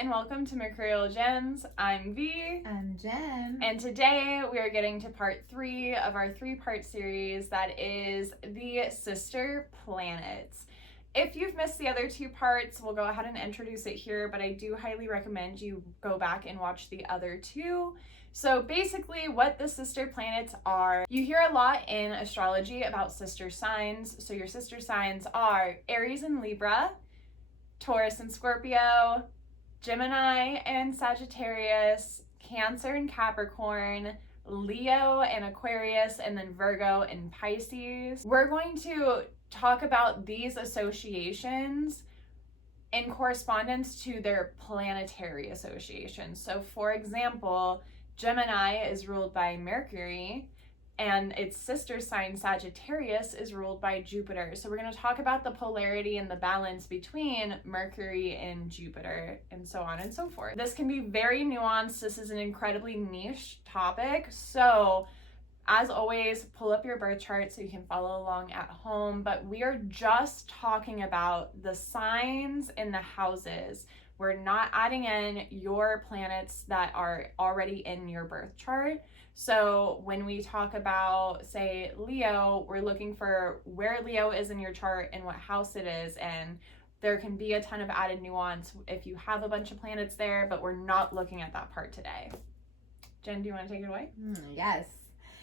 and welcome to Mercurial Gems. I'm V. I'm Jen. And today we are getting to part 3 of our 3-part series that is the sister planets. If you've missed the other 2 parts, we'll go ahead and introduce it here, but I do highly recommend you go back and watch the other 2. So basically what the sister planets are, you hear a lot in astrology about sister signs. So your sister signs are Aries and Libra, Taurus and Scorpio, Gemini and Sagittarius, Cancer and Capricorn, Leo and Aquarius, and then Virgo and Pisces. We're going to talk about these associations in correspondence to their planetary associations. So for example, Gemini is ruled by Mercury, and its sister sign Sagittarius is ruled by Jupiter. So we're going to talk about the polarity and the balance between Mercury and Jupiter, and so on and so forth. This can be very nuanced. This is an incredibly niche topic. So as always, pull up your birth chart so you can follow along at home. But we are just talking about the signs and the houses. We're not adding in your planets that are already in your birth chart. So when we talk about, say, Leo, we're looking for where Leo is in your chart and what house it is. And there can be a ton of added nuance if you have a bunch of planets there, but we're not looking at that part today. Jen, do you want to take it away? Yes.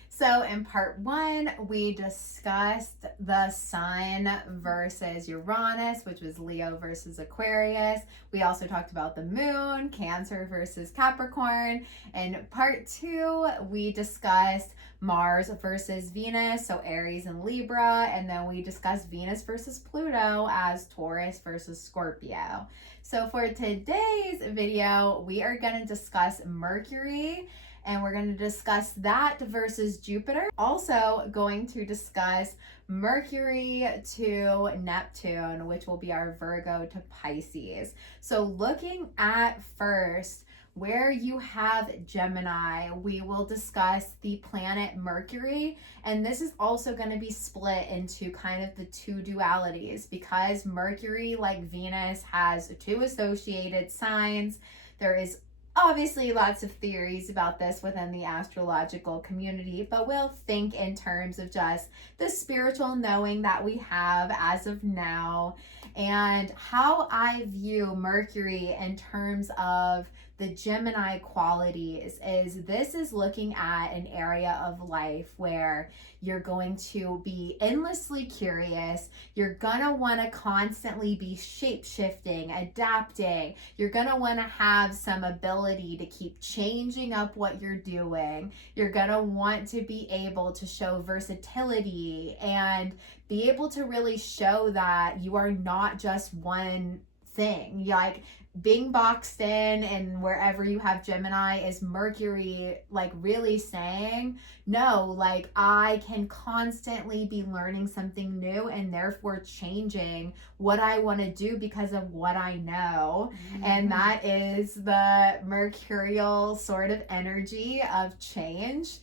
So in part 1, we discussed the Sun versus Uranus, which was Leo versus Aquarius. We also talked about the Moon, Cancer versus Capricorn. In part 2, we discussed Mars versus Venus, so Aries and Libra. And then we discussed Venus versus Pluto as Taurus versus Scorpio. So for today's video, we are going to discuss Mercury, and we're going to discuss that versus Jupiter. Also going to discuss Mercury to Neptune, which will be our Virgo to Pisces. So looking at first where you have Gemini, we will discuss the planet Mercury. And this is also going to be split into kind of the 2 dualities, because Mercury, like Venus, has 2 associated signs. There is obviously lots of theories about this within the astrological community, but we'll think in terms of just the spiritual knowing that we have as of now. And how I view Mercury in terms of the Gemini qualities is this is looking at an area of life where you're going to be endlessly curious. You're gonna want to constantly be shape-shifting, adapting. You're gonna want to have some ability to keep changing up what you're doing. You're gonna want to be able to show versatility and be able to really show that you are not just one thing. Like being boxed in and wherever you have Gemini is Mercury, like really saying, no, like I can constantly be learning something new and therefore changing what I want to do because of what I know. Mm-hmm. And that is the Mercurial sort of energy of change.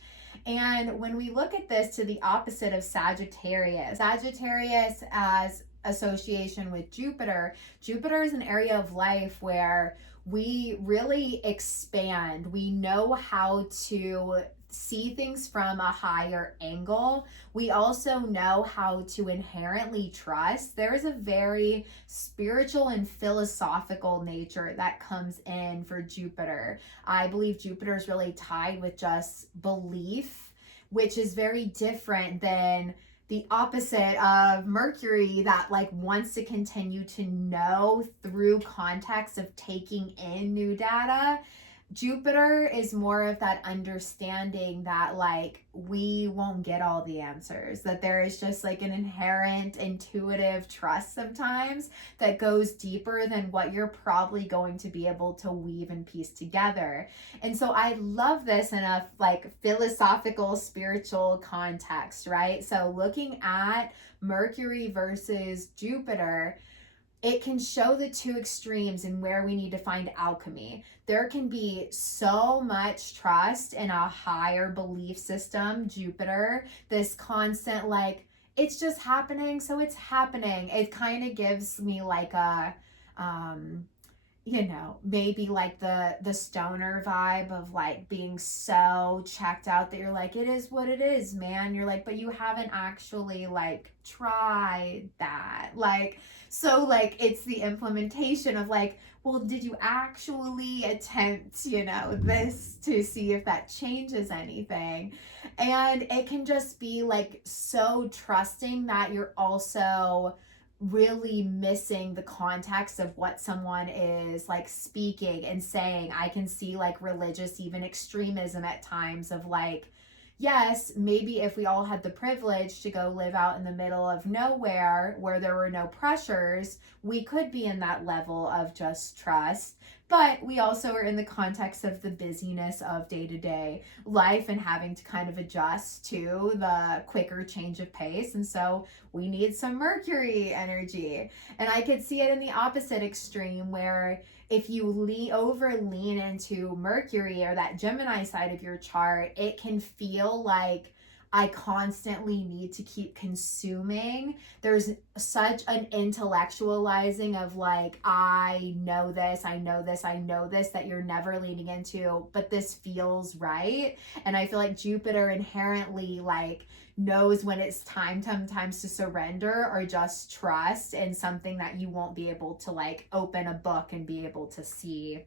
And when we look at this to the opposite of Sagittarius as association with Jupiter is an area of life where we really expand. We know how to see things from a higher angle. We also know how to inherently trust. There is a very spiritual and philosophical nature that comes in for Jupiter. I believe Jupiter is really tied with just belief, which is very different than the opposite of Mercury that like wants to continue to know through context of taking in new data. Jupiter is more of that understanding that like we won't get all the answers, that there is just like an inherent intuitive trust sometimes that goes deeper than what you're probably going to be able to weave and piece together. And so I love this in a like philosophical, spiritual context, right? So looking at Mercury versus Jupiter, it can show the 2 extremes and where we need to find alchemy. There can be so much trust in a higher belief system, Jupiter, this constant like, it's just happening, so it's happening. It kind of gives me like a, maybe like the stoner vibe of like being so checked out that you're like, it is what it is, man. You're like, but you haven't actually like tried that. Like, so like it's the implementation of like, well, did you actually attempt, this to see if that changes anything? And it can just be like so trusting that you're also really missing the context of what someone is like speaking and saying. I can see like religious, even extremism at times of like, yes, maybe if we all had the privilege to go live out in the middle of nowhere where there were no pressures, we could be in that level of just trust. But we also are in the context of the busyness of day to day life and having to kind of adjust to the quicker change of pace. And so we need some Mercury energy. And I could see it in the opposite extreme where if you lean into Mercury or that Gemini side of your chart, it can feel like I constantly need to keep consuming. There's such an intellectualizing of like, I know this, I know this, I know this, that you're never leaning into, but this feels right. And I feel like Jupiter inherently like knows when it's time sometimes to surrender or just trust in something that you won't be able to like open a book and be able to see.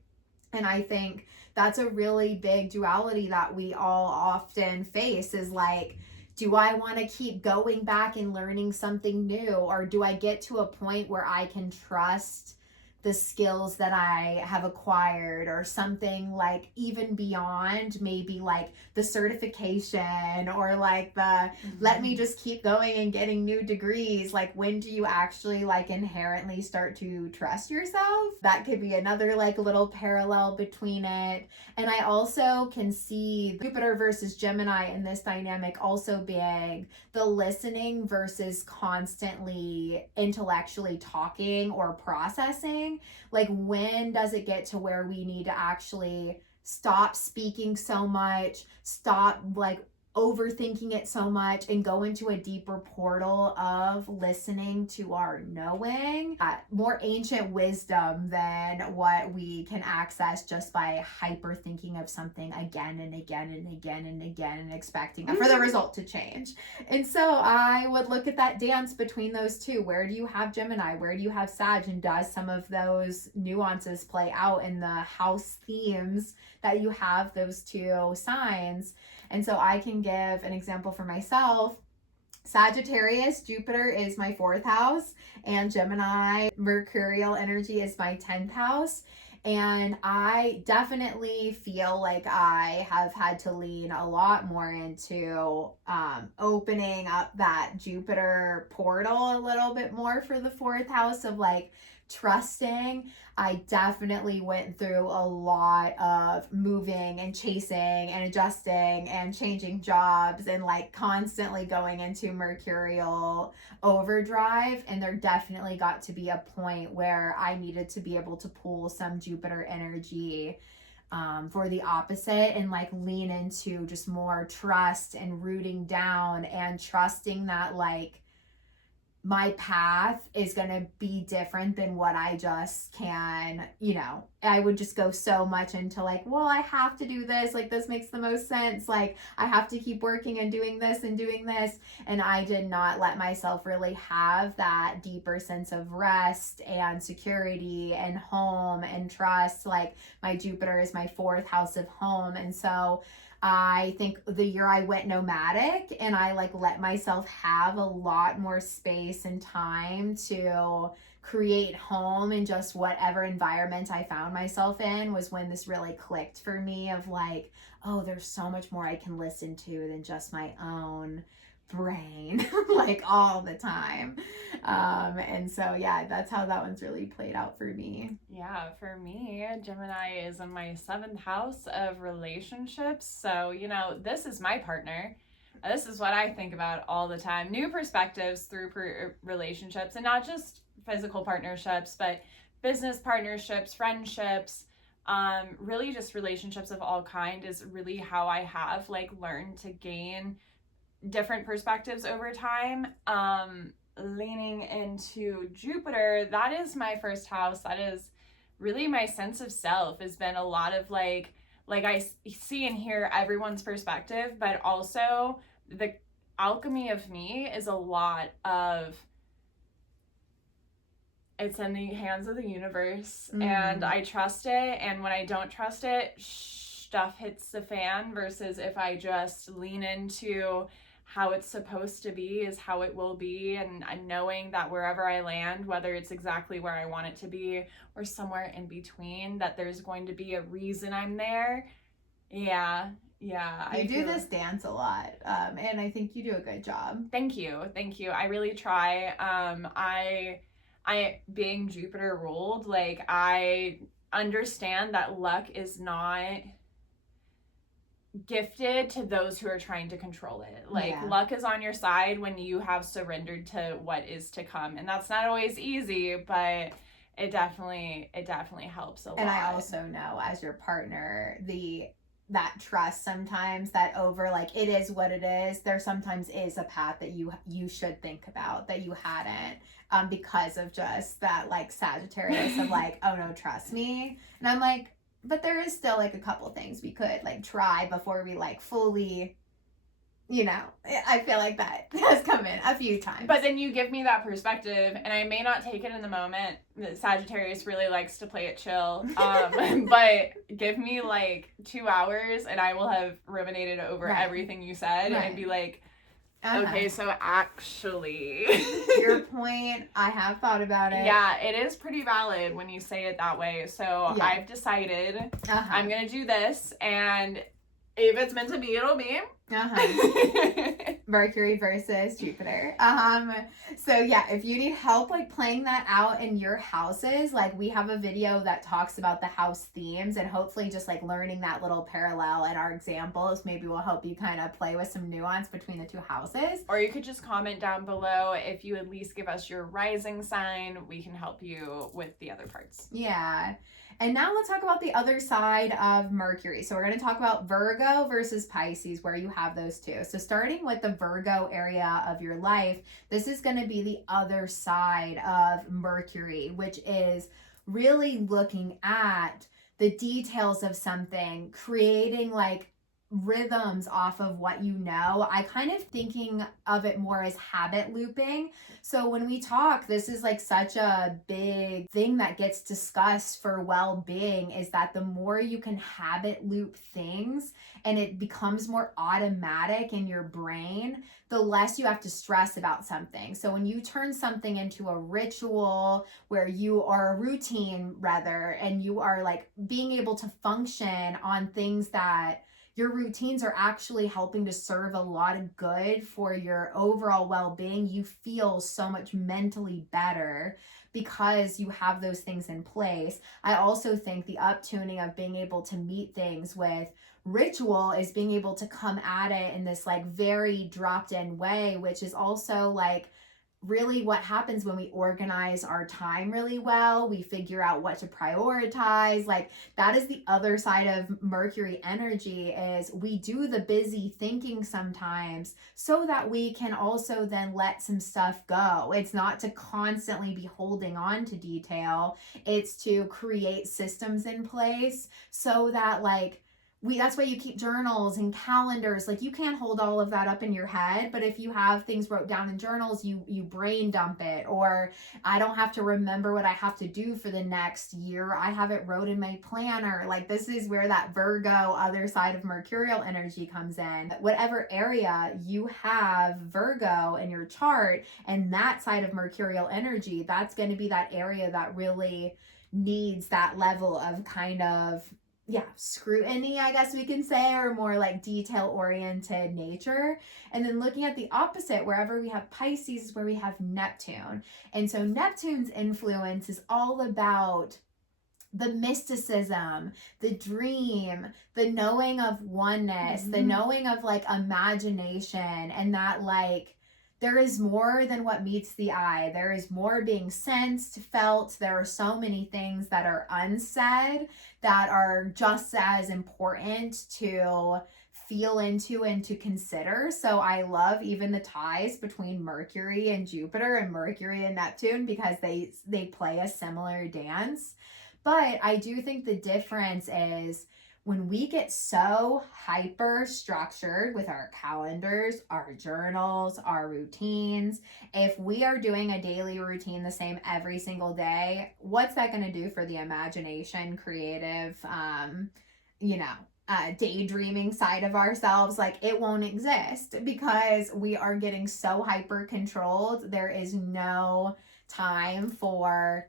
And I think that's a really big duality that we all often face is like, do I want to keep going back and learning something new? Or do I get to a point where I can trust the skills that I have acquired or something like even beyond maybe like the certification or like the let me just keep going and getting new degrees. Like when do you actually like inherently start to trust yourself? That could be another like little parallel between it. And I also can see Jupiter versus Gemini in this dynamic also being the listening versus constantly intellectually talking or processing. Like when does it get to where we need to actually stop speaking so much, stop like overthinking it so much, and go into a deeper portal of listening to our knowing, more ancient wisdom than what we can access just by hyper thinking of something again and again and again and again and expecting for the result to change. And so I would look at that dance between those two. Where do you have Gemini? Where do you have Sag? And does some of those nuances play out in the house themes that you have those two signs? And so I can give an example for myself. Sagittarius, Jupiter is my 4th house, and Gemini, Mercurial energy is my 10th house. And I definitely feel like I have had to lean a lot more into opening up that Jupiter portal a little bit more for the 4th house of like trusting. I definitely went through a lot of moving and chasing and adjusting and changing jobs and like constantly going into Mercurial overdrive. And there definitely got to be a point where I needed to be able to pull some Jupiter energy for the opposite and like lean into just more trust and rooting down and trusting that like my path is going to be different than what I just can, I would just go so much into like, well, I have to do this. Like, this makes the most sense. Like, I have to keep working and doing this and doing this. And I did not let myself really have that deeper sense of rest and security and home and trust. Like, my Jupiter is my 4th house of home. And so I think the year I went nomadic and I like let myself have a lot more space and time to create home in just whatever environment I found myself in was when this really clicked for me of like, oh, there's so much more I can listen to than just my own brain like all the time. And so yeah, that's how that one's really played out for me. Yeah, for me, Gemini is in my 7th house of relationships. So, this is my partner. This is what I think about all the time. New perspectives through relationships, and not just physical partnerships, but business partnerships, friendships, really just relationships of all kind is really how I have like learned to gain different perspectives over time. Leaning into Jupiter, that is my 1st house. That is really my sense of self has been a lot of like I see and hear everyone's perspective, but also the alchemy of me is a lot of it's in the hands of the universe and I trust it, and when I don't trust it, stuff hits the fan, versus if I just lean into how it's supposed to be is how it will be, and knowing that wherever I land, whether it's exactly where I want it to be or somewhere in between, that there's going to be a reason I'm there. Yeah, You do this dance a lot, and I think you do a good job. Thank you. I really try. I being Jupiter ruled, like I understand that luck is not gifted to those who are trying to control it. Like luck is on your side when you have surrendered to what is to come, and that's not always easy, but it definitely helps a lot. And I also know, as your partner, that trust sometimes, that over like it is what it is, there sometimes is a path that you should think about that you hadn't, because of just that like Sagittarius of like, oh no, trust me. And I'm like, but there is still like a couple things we could like try before we like fully, I feel like that has come in a few times. But then you give me that perspective, and I may not take it in the moment. Sagittarius really likes to play it chill. But give me like 2 hours and I will have ruminated over everything you said and be like, okay, so actually. Your point, I have thought about it. Yeah, it is pretty valid when you say it that way. So I've decided I'm going to do this, and if it's meant to be, it'll be. Mercury versus Jupiter. So yeah, if you need help like playing that out in your houses, like we have a video that talks about the house themes, and hopefully just like learning that little parallel in our examples maybe will help you kind of play with some nuance between the two houses. Or you could just comment down below if you at least give us your rising sign. We can help you with the other parts. Yeah. And now let's talk about the other side of Mercury. So we're going to talk about Virgo versus Pisces, where you have those two. So starting with the Virgo area of your life, this is going to be the other side of Mercury, which is really looking at the details of something, creating like rhythms off of what you know. I kind of thinking of it more as habit looping. So when we talk, this is like such a big thing that gets discussed for well-being, is that the more you can habit loop things and it becomes more automatic in your brain, the less you have to stress about something. So when you turn something into a ritual where you are a routine rather, and you are like being able to function on things that your routines are actually helping to serve a lot of good for your overall well-being, you feel so much mentally better because you have those things in place. I also think the uptuning of being able to meet things with ritual is being able to come at it in this like very dropped in way, which is also like really what happens when we organize our time really well. We figure out what to prioritize. Like that is the other side of Mercury energy, is we do the busy thinking sometimes so that we can also then let some stuff go. It's not to constantly be holding on to detail. It's to create systems in place so that like that's why you keep journals and calendars. Like you can't hold all of that up in your head, but if you have things wrote down in journals, you brain dump it. Or I don't have to remember what I have to do for the next year. I have it wrote in my planner. Like this is where that Virgo other side of Mercurial energy comes in. Whatever area you have Virgo in your chart and that side of Mercurial energy, that's going to be that area that really needs that level of kind of scrutiny, I guess we can say, or more like detail-oriented nature. And then looking at the opposite, wherever we have Pisces is where we have Neptune. And so Neptune's influence is all about the mysticism, the dream, the knowing of oneness, the knowing of like imagination, and that like there is more than what meets the eye. There is more being sensed, felt. There are so many things that are unsaid that are just as important to feel into and to consider. So I love even the ties between Mercury and Jupiter and Mercury and Neptune, because they play a similar dance. But I do think the difference is when we get so hyper structured with our calendars, our journals, our routines, if we are doing a daily routine the same every single day, what's that going to do for the imagination, creative, daydreaming side of ourselves? Like, it won't exist because we are getting so hyper controlled. There is no time for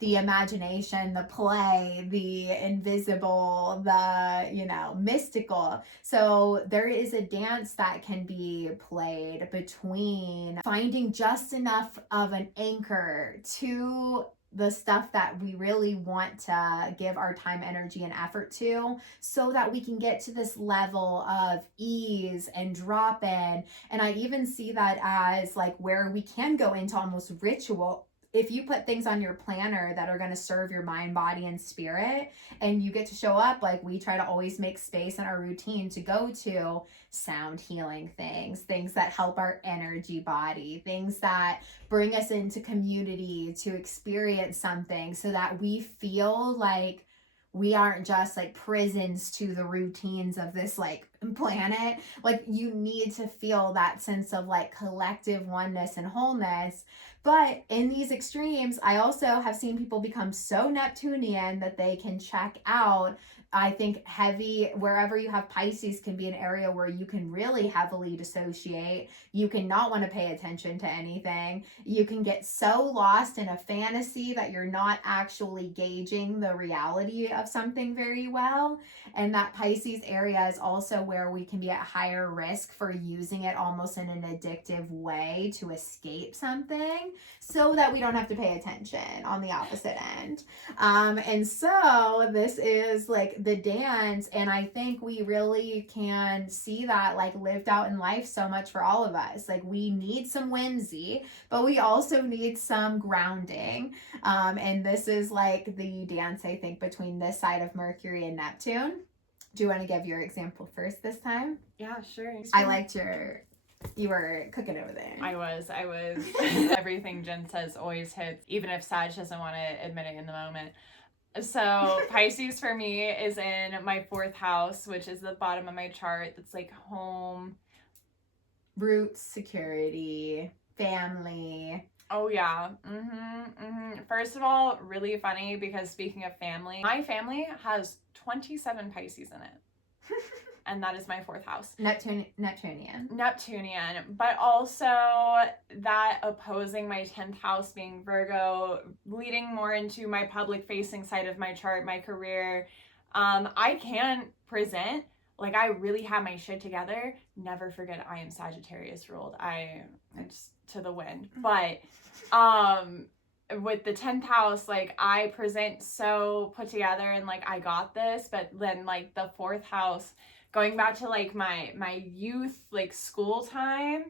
the imagination, the play, the invisible, the mystical. So there is a dance that can be played between finding just enough of an anchor to the stuff that we really want to give our time, energy, and effort to, so that we can get to this level of ease and drop in. And I even see that as like where we can go into almost ritual. If you put things on your planner that are going to serve your mind, body, and spirit, and you get to show up, like we try to always make space in our routine to go to sound healing things that help our energy body, things that bring us into community to experience something, so that we feel like we aren't just like prisons to the routines of this like planet. Like, you need to feel that sense of like collective oneness and wholeness. But in these extremes, I also have seen people become so Neptunian that they can check out. I think heavy, wherever you have Pisces, can be an area where you can really heavily dissociate. You can not want to pay attention to anything. You can get so lost in a fantasy that you're not actually gauging the reality of something very well. And that Pisces area is also where we can be at higher risk for using it almost in an addictive way to escape something, so that we don't have to pay attention on the opposite end. And so this is like the dance, and I think we really can see that like lived out in life so much for all of us. Like, we need some whimsy, but we also need some grounding. And this is like the dance, I think, between this side of Mercury and Neptune. Do you want to give your example first this time? Yeah, sure. I liked you were cooking over there. I was. Everything Jen says always hits, even if Sag doesn't want to admit it in the moment. So Pisces for me is in my 4th house, which is the bottom of my chart. That's like home, roots, security, family. Oh yeah. First of all, really funny, because speaking of family, my family has 27 Pisces in it. And that is my 4th house. Neptunian. But also that opposing my 10th house being Virgo, leading more into my public facing side of my chart, my career. I can present, like, I really have my shit together. Never forget I am Sagittarius ruled. It's to the wind. But with the 10th house, like, I present so put together and like I got this. But then like the 4th house, going back to like my youth, like school time,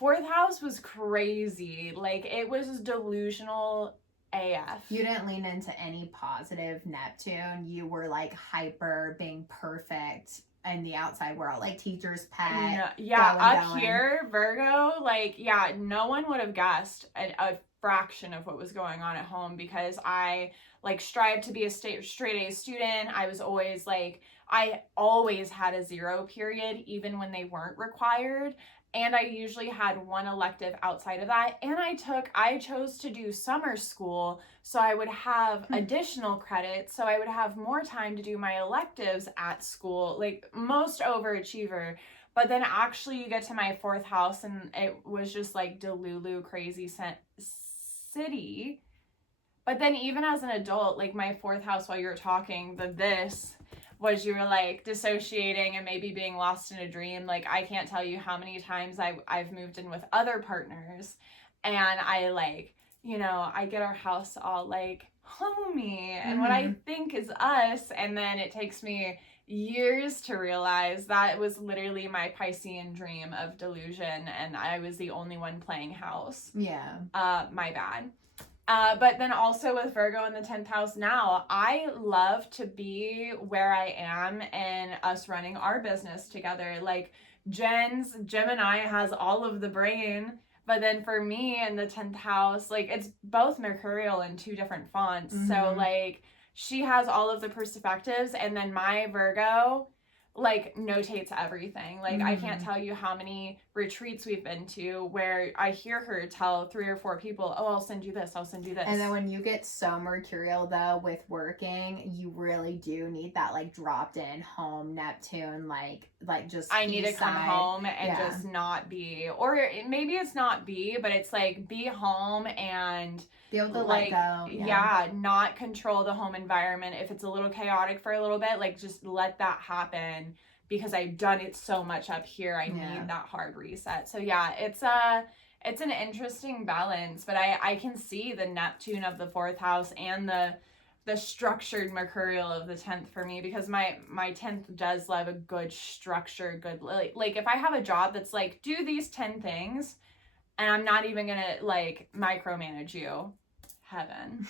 4th house was crazy. Like, it was delusional AF. You didn't lean into any positive Neptune. You were like hyper being perfect in the outside world, like teacher's pet. No, yeah, going. Here, Virgo, like, yeah, no one would have guessed a fraction of what was going on at home, because I like strived to be a straight A student. I was always like, I always had a 0 period, even when they weren't required. And I usually had one elective outside of that. And I chose to do summer school, so I would have additional credits, so I would have more time to do my electives at school, like most overachiever. But then actually you get to my 4th house and it was just like Delulu crazy city. But then even as an adult, like my 4th house, while you were talking, this was, you were like dissociating and maybe being lost in a dream. Like, I can't tell you how many times I've moved in with other partners, and I like, I get our house all like homey and what I think is us, and then it takes me years to realize that was literally my Piscean dream of delusion, and I was the only one playing house. Yeah. My bad. But then also with Virgo in the 10th house now, I love to be where I am and us running our business together. Like, Gemini has all of the brain, But then for me in the 10th house, like it's both Mercurial in two different fonts. So like she has all of the perspectives, and then my Virgo like notates everything. Like I can't tell you how many retreats we've been to where I hear her tell 3 or 4 people, oh, I'll send you this, I'll send you this. And then when you get so Mercurial though with working, you really do need that like dropped in home Neptune, like just I need to come home and Yeah. just not be, or maybe it's not be, but it's like be home and be able to like, let go. Yeah, not control the home environment. If it's a little chaotic for a little bit, like just let that happen, because I've done it so much up here. I need that hard reset. So yeah, it's an interesting balance, but I can see the Neptune of the 4th house and the structured Mercurial of the 10th for me, because my 10th does love a good structure, good like if I have a job that's like do these 10 things and I'm not even gonna like micromanage you, heaven.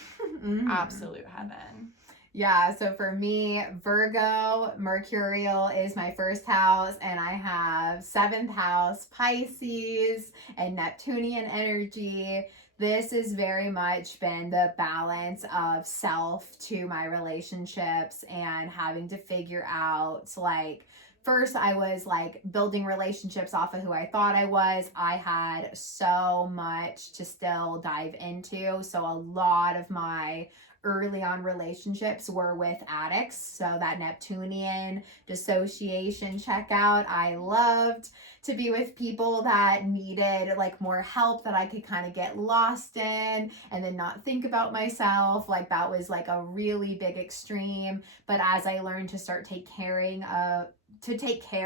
Absolute heaven. Yeah, so for me, Virgo, Mercurial is my 1st house, and I have 7th house, Pisces, and Neptunian energy. This has very much been the balance of self to my relationships and having to figure out like, first I was like building relationships off of who I thought I was. I had so much to still dive into. So a lot of my early on relationships were with addicts. So that Neptunian dissociation checkout, I loved to be with people that needed like more help that I could kind of get lost in and then not think about myself. Like that was like a really big extreme. But as I learned to start take care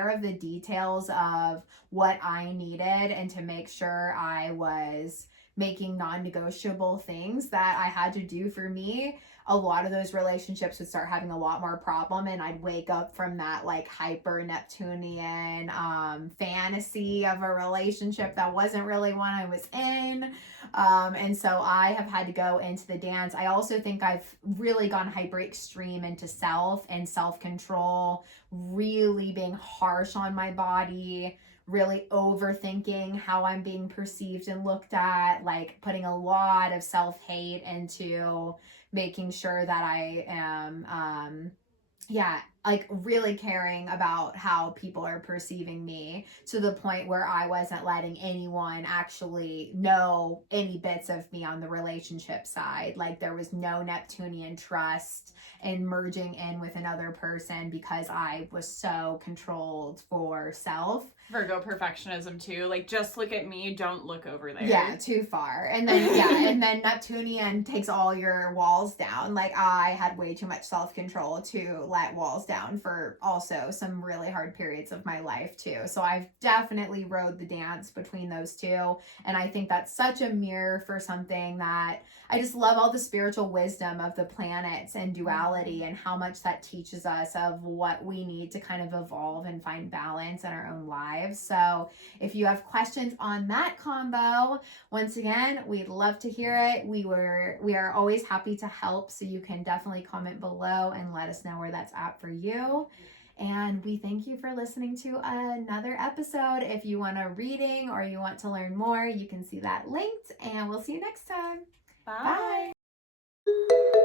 of the details of what I needed and to make sure I was making non-negotiable things that I had to do for me, a lot of those relationships would start having a lot more problem, and I'd wake up from that like hyper Neptunian fantasy of a relationship that wasn't really one I was in. And so I have had to go into the dance. I also think I've really gone hyper extreme into self and self-control, really being harsh on my body, really overthinking how I'm being perceived and looked at, like putting a lot of self-hate into making sure that I am like really caring about how people are perceiving me, to the point where I wasn't letting anyone actually know any bits of me on the relationship side. Like there was no Neptunian trust in merging in with another person because I was so controlled for self. Virgo perfectionism too. Like just look at me, don't look over there. Yeah, too far. And then and then Neptunian takes all your walls down. Like I had way too much self-control to let walls down for also some really hard periods of my life too. So I've definitely rode the dance between those two, and I think that's such a mirror for something that I just love, all the spiritual wisdom of the planets and duality and how much that teaches us of what we need to kind of evolve and find balance in our own lives. So if you have questions on that combo, once again, we'd love to hear it. We are always happy to help, so you can definitely comment below and let us know where that's at for you. And we thank you for listening to another episode. If you want a reading or you want to learn more, you can see that linked, and we'll see you next time. Bye. Bye.